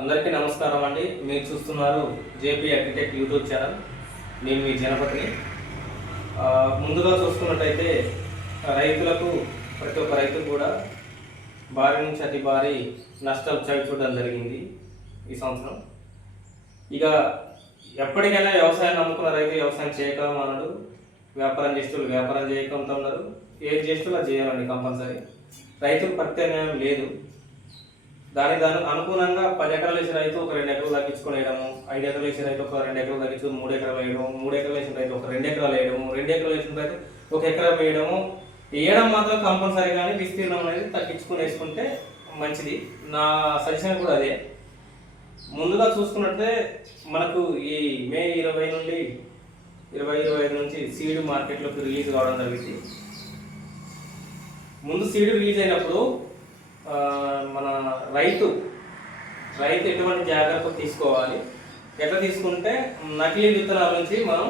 అందరికీ నమస్కారం అండి. మీరు చూస్తున్నారు జేపీ అగ్రిటెక్ యూట్యూబ్ ఛానల్. నేను మీ జనపతిని. ముందుగా చూసుకున్నట్టయితే రైతులకు ప్రతి ఒక్క రైతుకు కూడా భారీ నుంచి అతి భారీ నష్టాలు చవిచూడడం జరిగింది ఈ సంవత్సరం. ఇక ఎప్పటికైనా వ్యవసాయం నమ్ముకున్న రైతు వ్యవసాయం చేయక మానడు, వ్యాపారం చేస్తూ వ్యాపారం చేయకుండా ఉన్నారు. ఏది చేస్తూ అది చేయాలండి కంపల్సరీ. రైతుకు ప్రత్యామ్నాయం లేదు. దాని అనుగుణంగా 10 ఎకరాలు వేసిన రైతు ఒక 2 ఎకరాలు తగ్గించుకొని వేయడము, 5 ఎకరాలు వేసిన రైతు ఒక 2 ఎకరాలు తగ్గించుకొని 3 ఎకరాలు వేయడము, 3 ఎకరాలు వేసిన రైతు ఒక 2 ఎకరాలు వేయడము, 2 ఎకరాలు వేసిన రైతు 1 ఎకరా వేయడము. వేయడం మాత్రం కంపల్సరీ, కానీ విస్తీర్ణం అనేది తగ్గించుకొని వేసుకుంటే మంచిది. నా సజెషన్ కూడా అదే. ముందుగా చూసుకున్నట్టే మనకు ఈ మే 20 నుండి 25 నుంచి సీడ్ మార్కెట్లోకి రిలీజ్ కావడం జరిగింది. ముందు సీడ్ రిలీజ్ అయినప్పుడు మన రైతు ఎటువంటి జాగ్రత్తలు తీసుకోవాలి, ఎట్లా తీసుకుంటే నకిలీ విత్తనాల నుంచి మనం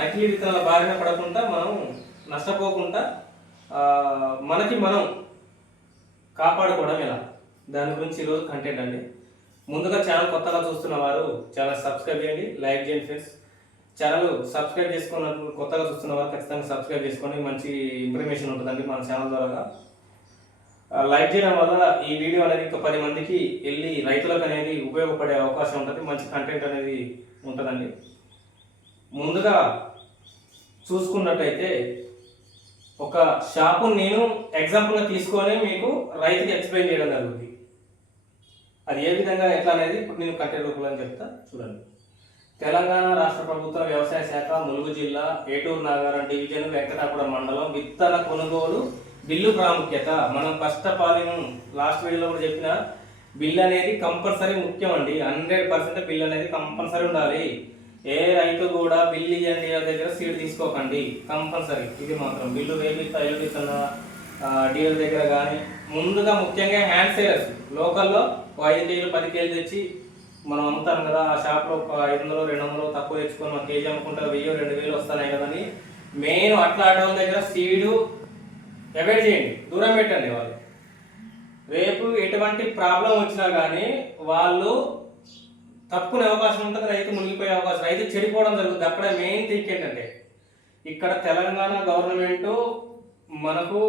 నకిలీ విత్తనాల బారిన పడకుండా మనం నష్టపోకుండా మనకి మనం కాపాడుకోవడం ఎలా, దాని గురించి ఈరోజు కంటెంట్ అండి. ముందుగా ఛానల్ కొత్తగా చూస్తున్న వారు ఛానల్ సబ్స్క్రైబ్ చేయండి, లైక్ చేయండి ఫ్రెండ్స్. ఛానల్ సబ్స్క్రైబ్ చేసుకున్న కొత్తగా చూస్తున్న వారు ఖచ్చితంగా సబ్స్క్రైబ్ చేసుకోండి. మంచి ఇన్ఫర్మేషన్ ఉంటుందండి మన ఛానల్ ద్వారా. లైక్ చేయడం వల్ల ఈ వీడియో అనేది ఇంకా 10 మందికి వెళ్ళి రైతులకు అనేది ఉపయోగపడే అవకాశం ఉంటుంది, మంచి కంటెంట్ అనేది ఉంటుందండి. ముందుగా చూసుకున్నట్టయితే ఒక షాపు నేను ఎగ్జాంపుల్గా తీసుకొని మీకు రైతుకి ఎక్స్ప్లెయిన్ చేయడం జరుగుతుంది. అది ఏ విధంగా ఎట్లా అనేది ఇప్పుడు నేను కంటెంట్ రూపంలో చెప్తా, చూడండి. తెలంగాణ రాష్ట్ర ప్రభుత్వ వ్యవసాయ శాఖ ములుగు జిల్లా ఏటూరు నాగారం డివిజన్ వెంకటాపురం మండలం విత్తన కొనుగోలు బిల్లు ప్రాముఖ్యత. మనం ఫస్ట్ ఆఫ్ ఆల్ లాస్ట్ వీడియోలో కూడా చెప్పిన బిల్ అనేది కంపల్సరీ ముఖ్యం అండి. 100% బిల్ అనేది కంపల్సరీ ఉండాలి. ఏ రైతు కూడా బిల్ ఇవ్వండి దగ్గర సీడ్ తీసుకోకండి, కంపల్సరీ. ఇది మాత్రం బిల్లు వేపిస్తున్న డీలర్ దగ్గర కానీ ముందుగా ముఖ్యంగా హ్యాండ్ సేలర్స్ లోకల్లో 5 కేజీలు 10 కేజీలు తెచ్చి మనం అమ్ముతాం కదా, ఆ షాప్లో ఒక 500 200 తక్కువ తెచ్చుకొని ఒక కేజీ అమ్ముకుంటే 1000 2000 వస్తున్నాయి కదని మెయిన్ అట్లా ఆటోల దగ్గర సీడు అవాయిడ్ చేయండి, దూరం పెట్టండి. వాళ్ళు రేపు ఎటువంటి ప్రాబ్లం వచ్చినా కానీ వాళ్ళు తప్పుకునే అవకాశం ఉంటుంది, రైతు మునిగిపోయే అవకాశం, రైతు చెడిపోవడం జరుగుతుంది. అక్కడ మెయిన్ థింక్ ఏంటంటే ఇక్కడ తెలంగాణ గవర్నమెంట్ మనకు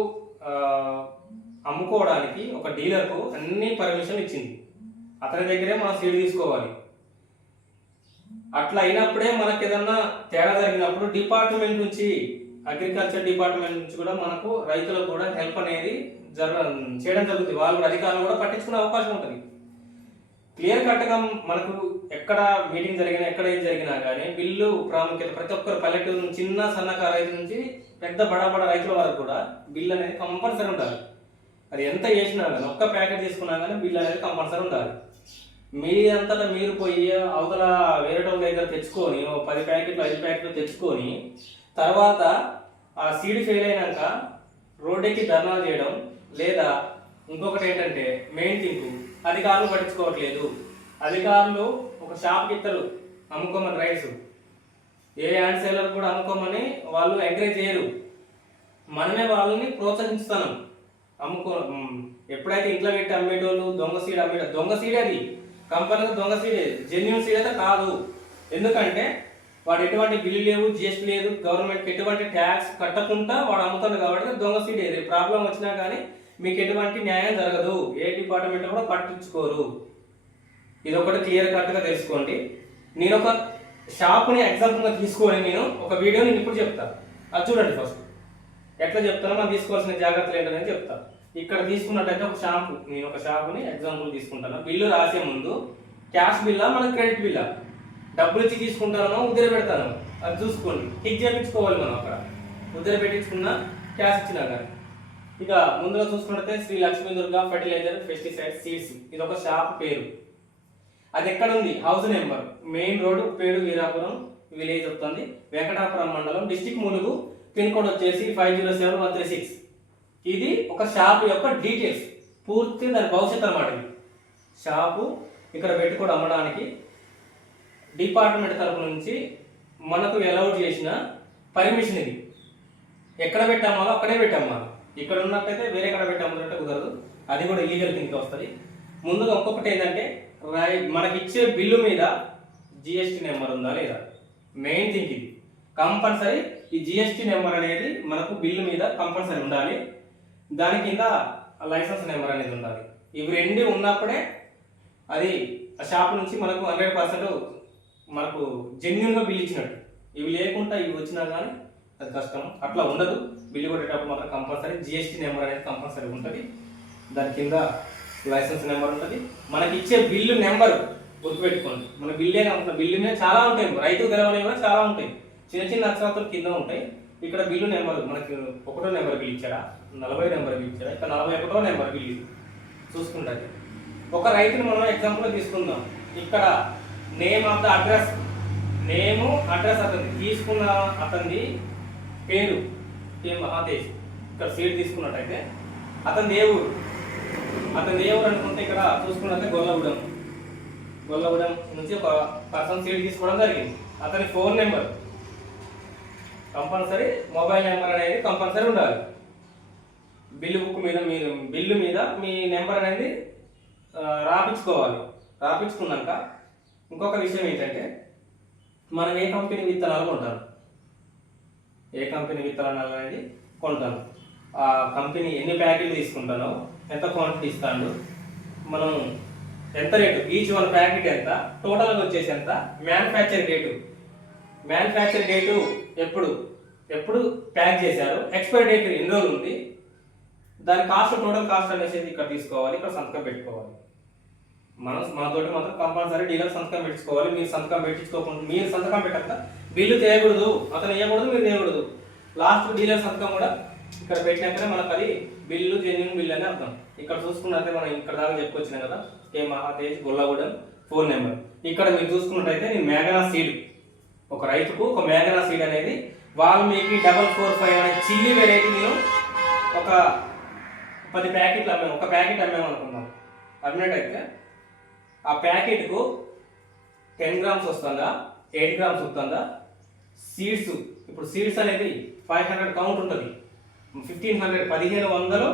అమ్ముకోవడానికి ఒక డీలర్కు అన్ని పర్మిషన్ ఇచ్చింది. అతని దగ్గరే మనం సీడ్ తీసుకోవాలి. అట్లా అయినప్పుడే మనకి ఏదన్నా తేడా జరిగినప్పుడు డిపార్ట్మెంట్ నుంచి, అగ్రికల్చర్ డిపార్ట్మెంట్ నుంచి కూడా మనకు రైతులకు కూడా హెల్ప్ అనేది చేయడం జరుగుతుంది. వాళ్ళు కూడా అధికారులు కూడా పట్టించుకునే అవకాశం ఉంటుంది. క్లియర్ కట్గా మనకు ఎక్కడ మీటింగ్ జరిగినా ఎక్కడ ఏం జరిగినా కానీ బిల్లు ప్రాముఖ్యత ప్రతి ఒక్కరు పల్లెటూరు నుంచి చిన్న సన్నకారు రైతు నుంచి పెద్ద బడా రైతుల వరకు కూడా బిల్ అనేది కంపల్సరీ ఉండాలి. అది ఎంత చేసినా కానీ ఒక్క ప్యాకెట్ తీసుకున్నా కానీ బిల్ అనేది కంపల్సరీ ఉండాలి. మీ అంతటా మీరు పోయి అవతల వేరే వాళ్ళ దగ్గర తెచ్చుకొని 10 ప్యాకెట్లు 5 ప్యాకెట్లు తెచ్చుకొని తర్వాత ఆ సీడ్ ఫెయిల్ అయినాక రోడ్డుకి ధర్నా చేయడం, లేదా ఇంకొకటి ఏంటంటే మెయిన్ థింగ్ అధికారులు పట్టించుకోవట్లేదు. అధికారులు ఒక షాప్కి ఇస్తారు అమ్ముకోమని రైట్స్, ఏ హ్యాండ్ సేలర్ కూడా అమ్ముకోమని వాళ్ళు ఎంకరేజ్ చేయరు. మనమే వాళ్ళని ప్రోత్సహిస్తాం. ఎప్పుడైతే ఇంట్లో పెట్టి అమ్మేటోళ్ళు దొంగ సీడ్ అది కంపెనీకి దొంగ సీడే, జెన్యున్ సీడ్ అయితే కాదు. ఎందుకంటే వాడు ఎటువంటి బిల్లు లేవు, జిఎస్టీ లేదు, గవర్నమెంట్కి ఎటువంటి ట్యాక్స్ కట్టకుండా వాడు అమ్ముతాడు కాబట్టి దొంగ సీడ్. ఏది ప్రాబ్లం వచ్చినా కానీ మీకు ఎటువంటి న్యాయం జరగదు, ఏ డిపార్ట్మెంట్ కూడా పట్టించుకోరు. ఇది ఒకటి క్లియర్ కట్గా తెలుసుకోండి. నేను ఒక షాప్ని ఎగ్జాంపుల్గా తీసుకొని నేను ఒక వీడియో నేను ఇప్పుడు చెప్తాను, అది చూడండి. ఫస్ట్ ఎట్లా చెప్తానో మనం తీసుకోవాల్సిన జాగ్రత్తలు ఏంటని చెప్తాను. ఇక్కడ తీసుకున్నట్టయితే నేను ఒక షాపుని ఎగ్జాంపుల్ తీసుకుంటాను. బిల్లు రాసే ముందు క్యాష్ బిల్లా మన క్రెడిట్ బిల్లా, డబ్బులు ఇచ్చి తీసుకుంటానో ఉద్దర పెడతాను అది చూసుకోండి. టిక్ చేయించుకోవాలి మనం. అక్కడ ఉద్దర పెట్టించుకున్నా క్యాష్ ఇచ్చినా కానీ. ఇక ముందుగా చూసుకున్నట్టే Shri Lakshmi Durga fertilizer pesticide seeds, ఇది ఒక షాప్ పేరు. అది ఎక్కడ ఉంది, హౌస్ నెంబర్, మెయిన్ రోడ్ పేరు వీరాపురం విలేజ్ వస్తుంది, వెంకటాపురం మండలం, డిస్టిక్ ములుగు, పిన్ కోడ్ వచ్చేసి 507136. ఇది ఒక షాప్ యొక్క డీటెయిల్స్, పూర్తి దాని భవిష్యత్తు అన్నమాట. ఇది షాపు ఇక్కడ పెట్టుకోవడం అమ్మడానికి డిపార్ట్మెంట్ తరపు నుంచి మనకు అలౌట్ చేసిన పర్మిషన్. ఇది ఎక్కడ పెట్టామో అక్కడే పెట్టామా. ఇక్కడ ఉన్నట్టయితే వేరే ఎక్కడ పెట్టామంటే కుదరదు, అది కూడా ఇల్లీగల్ కిందకి వస్తుంది. ముందుగా ఒక్కొక్కటి ఏంటంటే మనకి ఇచ్చే బిల్లు మీద జిఎస్టీ నెంబర్ ఉందా లేదా, మెయిన్ థింగ్ ఇది. కంపల్సరీ ఈ జిఎస్టీ నెంబర్ అనేది మనకు బిల్లు మీద కంపల్సరీ ఉండాలి. దాని కింద లైసెన్స్ నెంబర్ అనేది ఉండాలి. ఇవి రెండు ఉన్నప్పుడే అది ఆ షాప్ నుంచి మనకు 100% మనకు జెన్యున్గా బిల్ ఇచ్చినట్టు. ఇవి లేకుండా ఇవి వచ్చినా కానీ అది కష్టం. అట్లా ఉండదు. బిల్లు కొట్టేటప్పుడు మాత్రం కంపల్సరీ జిఎస్టీ నెంబర్ అనేది కంపల్సరీ ఉంటుంది. దాని కింద లైసెన్స్ నెంబర్ ఉంటుంది. మనకి ఇచ్చే బిల్లు నెంబర్ గుర్తుపెట్టుకోండి. మన బిల్లు మీద చాలా ఉంటాయి, రైతుకు తెలవని కూడా చాలా ఉంటాయి. చిన్న చిన్న అక్షరాలు కింద ఉంటాయి. ఇక్కడ బిల్లు నెంబర్ మనకి 1వ నెంబర్ బిల్ ఇచ్చాడా, 40 నెంబర్ బిల్ ఇచ్చాడా, ఇక్కడ 41వ నెంబర్ బిల్ చూసుకుంటుంది. ఒక రైతుని మనం ఎగ్జాంపుల్ తీసుకుందాం. ఇక్కడ నేమ్ ఆఫ్ ద అడ్రస్, అతన్ని తీసుకున్న అతని పేరు కే మహాదేశ్. ఇక్కడ సీట్ తీసుకున్నట్టయితే అతని దేవుడు అనుకుంటే ఇక్కడ చూసుకున్నట్లయితే గొల్లగూడెం నుంచి ఒక పర్సన్ సీట్ తీసుకోవడం జరిగింది. అతని phone number compulsory, mobile number అనేది కంపల్సరీ ఉండాలి. బిల్లు మీద మీ నెంబర్ అనేది రాపించుకోవాలి. రాపించుకున్నాక ఇంకొక విషయం ఏంటంటే, మనం ఏ కంపెనీ విత్తనాలు అనేది కొంటాను, ఆ కంపెనీ ఎన్ని ప్యాకెట్లు తీసుకుంటానో, ఎంత క్వాంటిటీ ఇస్తాను, మనం ఎంత రేటు, ఈచ్ 1 ప్యాకెట్ ఎంత, టోటల్గా వచ్చేసి ఎంత, మ్యానుఫ్యాక్చర్ డేటు ఎప్పుడు ప్యాక్ చేశారు, ఎక్స్పైరీ డేట్ ఎన్ని రోజులు ఉంది, దాని టోటల్ కాస్ట్ అనేసి ఇక్కడ తీసుకోవాలి. ఇక్కడ సంతకం పెట్టుకోవాలి. మనతోటి మాత్రం కంపల్సరీ డీలర్ సంతకం పెట్టుకోవాలి. మీరు సంతకం పెట్టించుకోకుండా, మీరు సంతకం పెట్టక బిల్లు చేయకూడదు, అతను వేయకూడదు, మీరు చేయకూడదు. లాస్ట్ డీలర్ సంతకం కూడా ఇక్కడ పెట్టినాకనే మనకు అది బిల్లు జెన్యున్ బిల్ అని అర్థం. ఇక్కడ చూసుకున్నట్లయితే మనం ఇక్కడ దాకా చెప్పుకొచ్చినాం కదా, కే మహాదేశ్, గొల్లగూడెం, ఫోన్ నెంబర్. ఇక్కడ మీరు చూసుకున్నట్టయితే నేను మేఘనా సీడ్, ఒక రైతుకు ఒక మేఘనా సీడ్ అనేది వాల్మీకి 445 అనే చిల్లీ వెరైటీ నేను ఒక 10 ప్యాకెట్లు అమ్మాము. ఒక ప్యాకెట్ అమ్మామనుకున్నాం. అమ్మినట్టయితే ఆ ప్యాకెట్కు 10 గ్రామ్స్ వస్తుందా, 8 గ్రామ్స్ వస్తుందా, సీడ్స్, ఇప్పుడు సీడ్స్ అనేది 500 కౌంట్ ఉంటుంది. 1500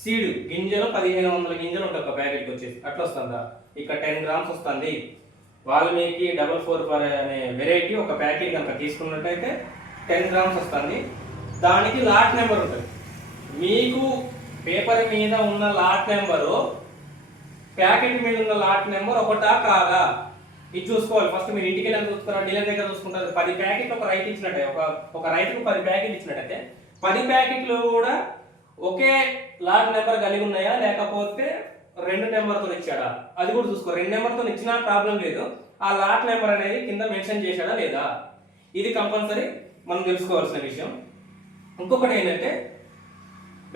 సీడ్ గింజలు, 1500 గింజలు ఉంటుంది ఒక ప్యాకెట్కి వచ్చేసి. అట్లా వస్తుందా, ఇక్కడ 10 గ్రామ్స్ వస్తుంది. వాల్మీకి 445 అనే వెరైటీ ఒక ప్యాకెట్ కనుక తీసుకున్నట్టయితే 10 గ్రామ్స్ వస్తుంది. దానికి లాట్ నెంబర్ ఉంటుంది. మీకు పేపర్ మీద ఉన్న లాట్ నెంబరు, ప్యాకెట్ మీద ఉన్న లాట్ నెంబర్ ఒకటా కాదా ఇది చూసుకోవాలి. ఫస్ట్ మీరు ఇంటికి వెళ్ళి చూసుకున్నారు, డీలర్ దగ్గర చూసుకుంటారు. 10 ప్యాకెట్లు ఒక రైతు ఇచ్చినట్టే, ఒక రైతుకు 10 ప్యాకెట్లు ఇచ్చినట్టయితే 10 ప్యాకెట్లు కూడా ఒకే లాట్ నెంబర్ కలిగి ఉన్నాయా, లేకపోతే 2 నెంబర్తో ఇచ్చాడా, అది కూడా చూసుకో. 2 నెంబర్తో ఇచ్చినా ప్రాబ్లం లేదు. ఆ లాట్ నెంబర్ అనేది కింద మెన్షన్ చేశాడా లేదా, ఇది కంపల్సరీ మనం తెలుసుకోవాల్సిన విషయం. ఇంకొకటి ఏంటంటే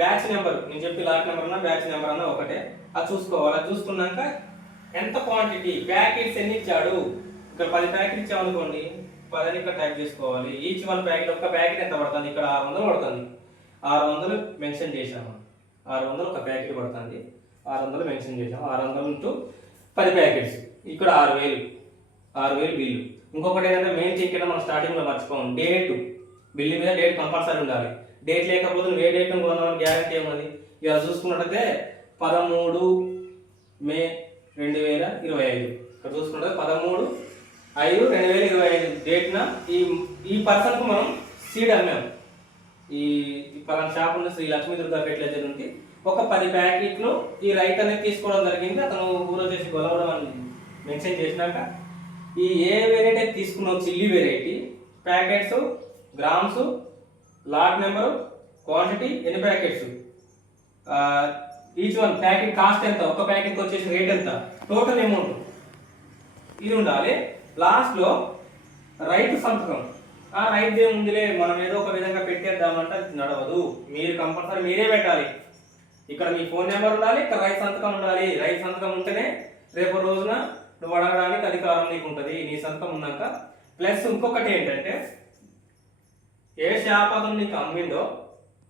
బ్యాచ్ నెంబర్. నేను చెప్పి లాట్ నెంబర్ అన్నా బ్యాచ్ నెంబర్ అన్నా ఒకటే, అది చూసుకోవాలి. అది చూసుకున్నాక ఎంత క్వాంటిటీ, ప్యాకెట్స్ ఎన్ని ఇచ్చాడు. ఇక్కడ 10 ప్యాకెట్ ఇచ్చామనుకోండి, 10 ఇక్కడ టైప్ చేసుకోవాలి. ఈచ్ 1 ప్యాకెట్, ఒక్క ప్యాకెట్ ఎంత పడుతుంది, ఇక్కడ 600 పడుతుంది. 600 మెన్షన్ చేశాము. 600 ఒక ప్యాకెట్ పడుతుంది, 600 మెన్షన్ చేసాము. 600 ఇంటూ 10 ప్యాకెట్స్, ఇక్కడ 6000 బిల్లు. ఇంకొకటి ఏంటంటే మెయిన్ థింగ్ మనం స్టార్టింగ్లో మర్చిపోం, డేటు. బిల్లు మీద డేట్ కంపల్సరీ ఉండాలి. డేట్ లేకపోతే నువ్వు ఏ డేట్ కొనాలని గ్యారంటీ ఏమది. ఇలా చూసుకున్నట్టయితే 13 మే 2025. ఇక్కడ చూసుకుంటే 13/5/2025 డేట్న ఈ పర్సన్కు మనం సీడ్ అమ్మాము. ఈ పలానా షాప్ ఉన్న శ్రీ లక్ష్మీ దుర్గా ఫెర్టిలైజర్ నుండి ఒక 10 ప్యాకెట్లు ఈ రైతు అనేది తీసుకోవడం జరిగింది. అతను ఊరు వచ్చేసి గొలవడం అని మెన్షన్ చేసినాక ఈ ఏ వెరైటీ తీసుకున్నావు, chilli variety, packets, grams, lot number, quantity, ఎన్ని ప్యాకెట్స్, ఈచ్ 1 ప్యాకెట్ కాస్ట్ ఎంత, ఒక ప్యాకెట్కి వచ్చేసి రేట్ ఎంత, టోటల్ అమౌంట్ ఇది ఉండాలి. లాస్ట్లో రైతు సంతకం. ఆ రైతు ఏముందిలే మనం ఏదో ఒక విధంగా పెట్టేద్దామంటే నడవదు. మీరు కంపల్సరీ మీరే పెట్టాలి. ఇక్కడ మీ ఫోన్ నెంబర్ ఉండాలి, ఇక్కడ రైతు సంతకం ఉండాలి. రైతు సంతకం ఉంటేనే రేపు రోజున నువ్వు అడగడానికి అధికారం నీకు ఉంటుంది, నీ సంతకం ఉన్నాక. ప్లస్ ఇంకొకటి ఏంటంటే, ఏ షాప్ అతను నీకు అమ్మిందో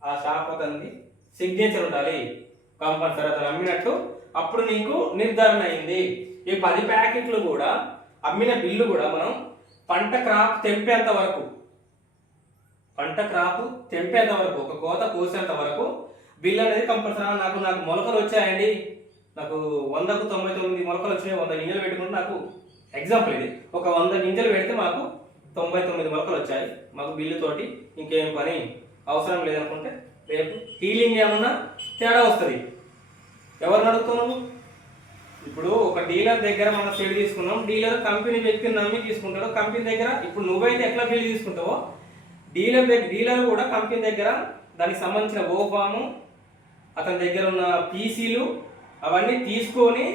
ఆ షాప్ అతనికి సిగ్నేచర్ ఉండాలి కంపల్సరీ, అతను అమ్మినట్టు. అప్పుడు నీకు నిర్ధారణ అయింది. ఈ 10 ప్యాకెట్లు కూడా అమ్మిన బిల్లు కూడా మనం పంట క్రాప్ తెంపేంత వరకు, ఒక కోత కోసేంత వరకు బిల్ అనేది కంపల్సరీ. నాకు మొలకలు వచ్చాయండి, నాకు 100కు 99 మొలకలు వచ్చినాయి, 100 గింజలు పెట్టుకుంటే నాకు ఎగ్జాంపుల్ ఇది, ఒక 100 గింజలు పెడితే మాకు 99 మొలకలు వచ్చాయి, మాకు బిల్లుతోటి ఇంకేం పని అవసరం లేదనుకుంటే రేపు హీలింగ్ ఏమన్నా తేడా వస్తుంది. ఎవరిని అడుగుతున్నాము? ఇప్పుడు ఒక డీలర్ దగ్గర మనం సీడ్ తీసుకున్నాం, డీలర్ కంపెనీ వ్యక్తిని నమ్మి తీసుకుంటాడు. కంపెనీ దగ్గర ఇప్పుడు నువ్వైతే ఎట్లా బిల్ తీసుకుంటావో డీలర్ కూడా కంపెనీ దగ్గర దానికి సంబంధించిన ఓఫాము, అతని దగ్గర ఉన్న పీసీలు అవన్నీ తీసుకొని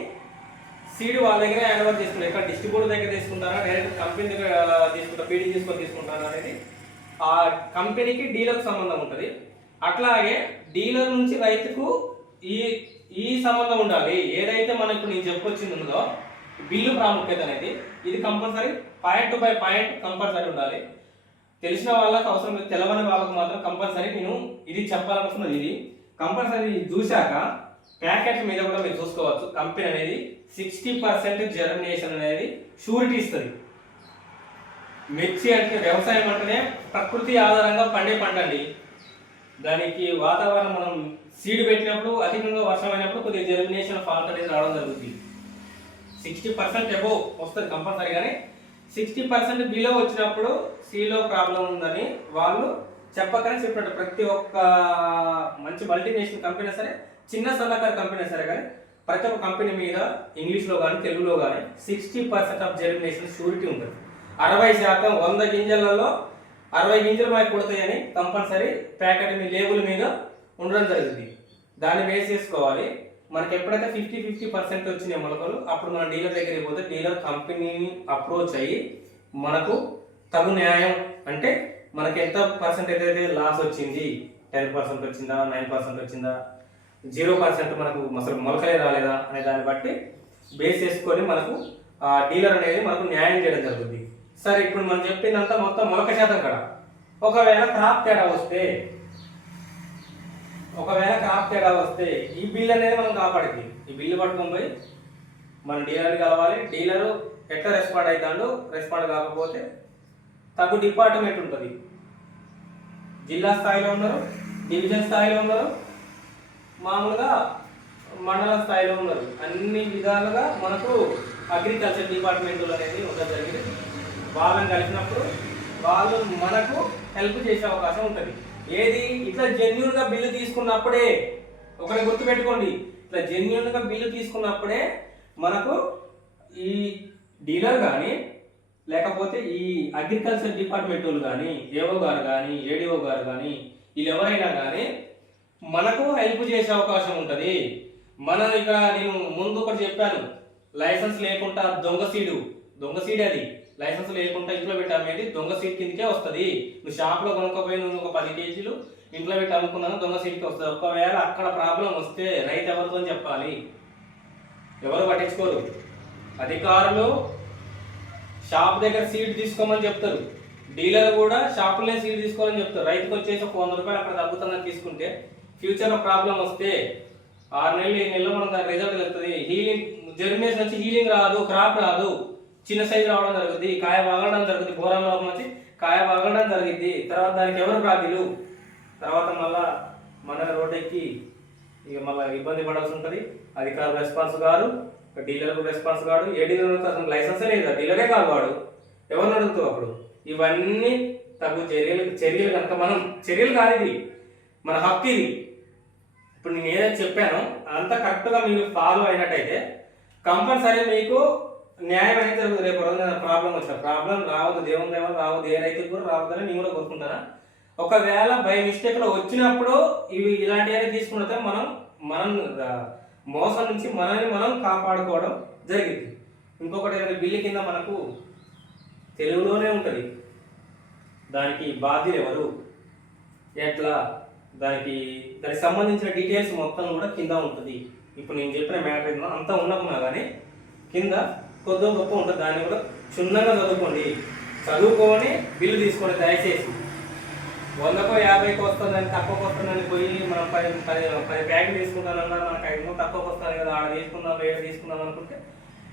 సీడ్ వాళ్ళ దగ్గర హ్యాండ్ ఓవర్ తీసుకుంటారు. ఎక్కడ డిస్ట్రిబ్యూటర్ దగ్గర తీసుకుంటారా, డైరెక్ట్ కంపెనీ దగ్గర తీసుకుంటారా, పీడీ తీసుకుంటారా అనేది ఆ కంపెనీకి డీలర్కి సంబంధం ఉంటుంది. అట్లాగే డీలర్ నుంచి రైతుకు ఈ సంబంధం ఉండాలి. ఏదైతే మనకు ఇప్పుడు నేను చెప్పొచ్చింది ఉందో బిల్లు ప్రాముఖ్యత అనేది, ఇది compulsory point by point compulsory ఉండాలి. తెలిసిన వాళ్ళకి అవసరం లేదు, తెలవని వాళ్ళకి మాత్రం కంపల్సరీ నేను ఇది చెప్పాలనుకున్నది. ఇది కంపల్సరీ చూశాక ప్యాకెట్ మీద కూడా మీరు చూసుకోవచ్చు. కంపెనీ అనేది 60% జర్మినేషన్ అనేది షూరిటీ ఇస్తుంది. మిర్చి అంటే వ్యవసాయం అంటేనే ప్రకృతి ఆధారంగా పండే పంట అండి. దానికి వాతావరణం మనం సీడ్ పెట్టినప్పుడు అధికంగా వర్షం అయినప్పుడు కొద్దిగా జర్మినేషన్ ఫాల్ట్ అనేది రావడం జరుగుతుంది. 60% అబోవ్ వస్తుంది కంపల్సరీ, కానీ 60% బిలో వచ్చినప్పుడు సీలో ప్రాబ్లం ఉందని వాళ్ళు చెప్పకనే చెప్పినట్టు. ప్రతి ఒక్క మంచి మల్టీనేషనల్ కంపెనీ సరే, చిన్న సన్నకారు కంపెనీ సరే, కానీ ప్రతి ఒక్క కంపెనీ మీద ఇంగ్లీష్లో కానీ తెలుగులో కానీ 60% ఆఫ్ జర్మినేషన్ షూరిటీ ఉంటుంది. 60% 100 గింజలలో 60 గింజలు మనకి కొడతాయని కంపల్సరీ ప్యాకెట్ మీ లేబుల్ మీద ఉండడం జరుగుతుంది. దాన్ని బేస్ చేసుకోవాలి. మనకి ఎప్పుడైతే 50% వచ్చినాయి మొలకలు, అప్పుడు మన డీలర్ దగ్గరికి పోతే డీలర్ కంపెనీని అప్రోచ్ అయ్యి మనకు తగు న్యాయం అంటే మనకి ఎంత పర్సెంటేజ్ అయితే లాస్ వచ్చింది, 10% వచ్చిందా, 9% వచ్చిందా, 0% మనకు అసలు మొలకలే రాలేదా అనే దాన్ని బట్టి బేస్ చేసుకొని మనకు ఆ డీలర్ అనేది మనకు న్యాయం చేయడం జరుగుతుంది. సరే, ఇప్పుడు మనం చెప్పిందంతా మొత్తం మొలక శాతం కదా. ఒకవేళ క్రాప్ తేడా వస్తే ఈ బిల్ అనేది మనం కాపాడింది. ఈ బిల్లు పట్టుకొని పోయి మన డీలర్ని కలవాలి. డీలరు ఎట్లా రెస్పాండ్ అవుతాడు, రెస్పాండ్ కాకపోతే తగు డిపార్ట్మెంట్ ఉంటుంది. జిల్లా స్థాయిలో ఉన్నారు, డివిజన్ స్థాయిలో ఉన్నారు, మామూలుగా మండల స్థాయిలో ఉన్నారు. అన్ని విధాలుగా మనకు అగ్రికల్చర్ డిపార్ట్మెంట్లు అనేది ఉండడం జరిగింది. వాళ్ళని కలిసినప్పుడు వాళ్ళు మనకు హెల్ప్ చేసే అవకాశం ఉంటుంది. ఏది ఇట్లా జెన్యూన్గా బిల్లు తీసుకున్నప్పుడే, ఒకటి గుర్తుపెట్టుకోండి, ఇట్లా జెన్యూన్గా బిల్లు తీసుకున్నప్పుడే మనకు ఈ డీలర్ కానీ లేకపోతే ఈ అగ్రికల్చర్ డిపార్ట్మెంట్ వాళ్ళు కానీ, ఏఓ గారు కానీ, ఏడిఓ గారు కానీ, వీళ్ళు ఎవరైనా కానీ మనకు హెల్ప్ చేసే అవకాశం ఉంటుంది. మనం ఇక్కడ నేను ముందు ఒకటి చెప్పాను, లైసెన్స్ లేకుండా దొంగ సీడ్ అది లైసెన్స్ లేకుండా ఇంట్లో పెట్టి అమ్మేది దొంగ సీడ్ కిందకే వస్తుంది. నువ్వు షాప్లో కొనుక్కోపోయి నువ్వు ఒక 10 కేజీలు ఇంట్లో పెట్టి అమ్ముకున్నాను దొంగ సీడ్కి వస్తుంది. ఒకవేళ అక్కడ ప్రాబ్లం వస్తే రైతు ఎవరితో చెప్పాలి? ఎవరు పట్టించుకోరు. అధికారులు షాప్ దగ్గర సీడ్ తీసుకోమని చెప్తారు, డీలర్ కూడా షాపులనే సీడ్ తీసుకోవాలని చెప్తారు. రైతుకు వచ్చేసి ఒక 100 రూపాయలు అక్కడ తగ్గుతుందని తీసుకుంటే ఫ్యూచర్లో ప్రాబ్లం వస్తే 6 నెలలు 7 నెలలు మనకు దాని రిజల్ట్ వెళ్తుంది. హీలింగ్ జర్మినేషన్ వచ్చి హీలింగ్ రాదు, క్రాప్ రాదు, చిన్న సైజు రావడం జరుగుతుంది, కాయ పగలడం జరుగుతుంది, బోరాల లోపం వచ్చి కాయ పగలడం జరిగింది. తర్వాత దానికి ఎవరు బాధ్యులు? తర్వాత మళ్ళా మన రోడ్ ఎక్కి ఇక మళ్ళీ ఇబ్బంది పడాల్సి ఉంటుంది. అధికారులు రెస్పాన్స్ కాదు, డీలర్ రెస్పాన్స్ కాదు. ఏ డీలర్ అసలు లైసెన్సే లేదు, డీలరే కాదు వాడు, ఎవరిని అడుగుతావు అప్పుడు? ఇవన్నీ తగు చర్యలు కనుక మనం చర్యలు కాదు, ఇది మన హక్కు. ఇది ఇప్పుడు నేను ఏదైతే చెప్పానో అంతా కరెక్ట్గా మీరు ఫాలో అయినట్టయితే కంపల్సరీ మీకు న్యాయం అనేది జరుగుతుంది. రేపు రోజు ప్రాబ్లం వచ్చిన ప్రాబ్లం రావద్దు, దేవుని రావద్దు, ఏ రైతుకు కూడా రావద్దని నేను కూడా కోరుకుంటాను. ఒకవేళ బై మిస్టేక్లో వచ్చినప్పుడు ఇవి ఇలాంటివన్నీ తీసుకుంటే మనం మోసం నుంచి మనల్ని మనం కాపాడుకోవడం జరిగింది. ఇంకొకటి ఏదైనా బిల్లు కింద మనకు తెలుగులోనే ఉంటుంది, దానికి బాధ్యులు ఎవరు, ఎట్లా, దానికి సంబంధించిన డీటెయిల్స్ మొత్తం కూడా కింద ఉంటుంది. ఇప్పుడు నేను చెప్పిన మ్యాటర్ అంతా ఉండకున్నా కానీ కింద కొద్ది గొప్ప ఉంటుంది. దాన్ని కూడా క్షుణ్ణంగా చదువుకొని బిల్లు తీసుకోండి దయచేసి. 100కో 50కో వస్తుందని తక్కువకి వస్తుందని పోయి మనం 10 ప్యాకెట్ తీసుకుంటానన్నా మనకు 5 తక్కువకి వస్తుంది కదా, ఆడ తీసుకుందాం రేటు తీసుకుందాం అనుకుంటే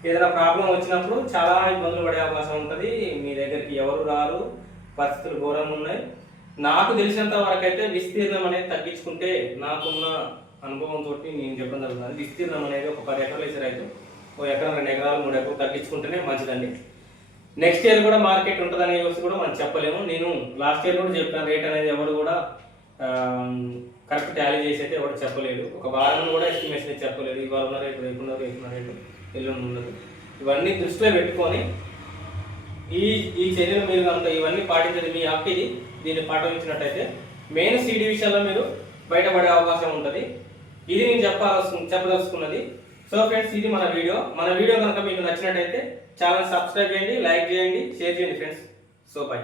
ఏదైనా ప్రాబ్లం వచ్చినప్పుడు చాలా ఇబ్బందులు పడే అవకాశం ఉంటుంది. మీ దగ్గరికి ఎవరు రారు, పరిస్థితులు ఘోరంగా ఉన్నాయి. నాకు తెలిసినంత వరకు అయితే విస్తీర్ణం అనేది తగ్గించుకుంటే నాకున్న అనుభవంతో నేను చెప్పడం జరుగుతుంది. విస్తీర్ణం అనేది ఒక 10 ఎకరాలు వేసే రైతు ఒక ఎకరం 2 ఎకరాలు 3 ఎకరాలు తగ్గించుకుంటేనే మంచిదండి. నెక్స్ట్ ఇయర్ కూడా మార్కెట్ ఉంటుందనే వచ్చి కూడా మనం చెప్పలేము. నేను లాస్ట్ ఇయర్ కూడా చెప్పాను, రేట్ అనేది ఎవరు కూడా కరెక్ట్ టాలీ చేసి అయితే ఎవరు చెప్పలేదు. ఒక వారం కూడా ఎస్టిమేషన్ చెప్పలేదు. ఇవాళ ఉన్న రేటు రేపు ఉన్న రేటు ఎల్లుండి ఉండదు. ఇవన్నీ దృష్టిలో పెట్టుకొని ఈ చర్యలు మీరు కనుక ఇవన్నీ పాటించండి. మీ హక్కు ఇది. దీన్ని పాటించినట్టయితే మెయిన్ సీడీ విషయాల్లో మీరు బయటపడే అవకాశం ఉంటుంది. ఇది నేను చెప్పదలుచుకున్నది. సో ఫ్రెండ్స్, ఇది మన వీడియో కనుక మీకు నచ్చినట్టయితే ఛానల్ సబ్స్క్రైబ్ చేయండి, లైక్ చేయండి, షేర్ చేయండి ఫ్రెండ్స్. So by.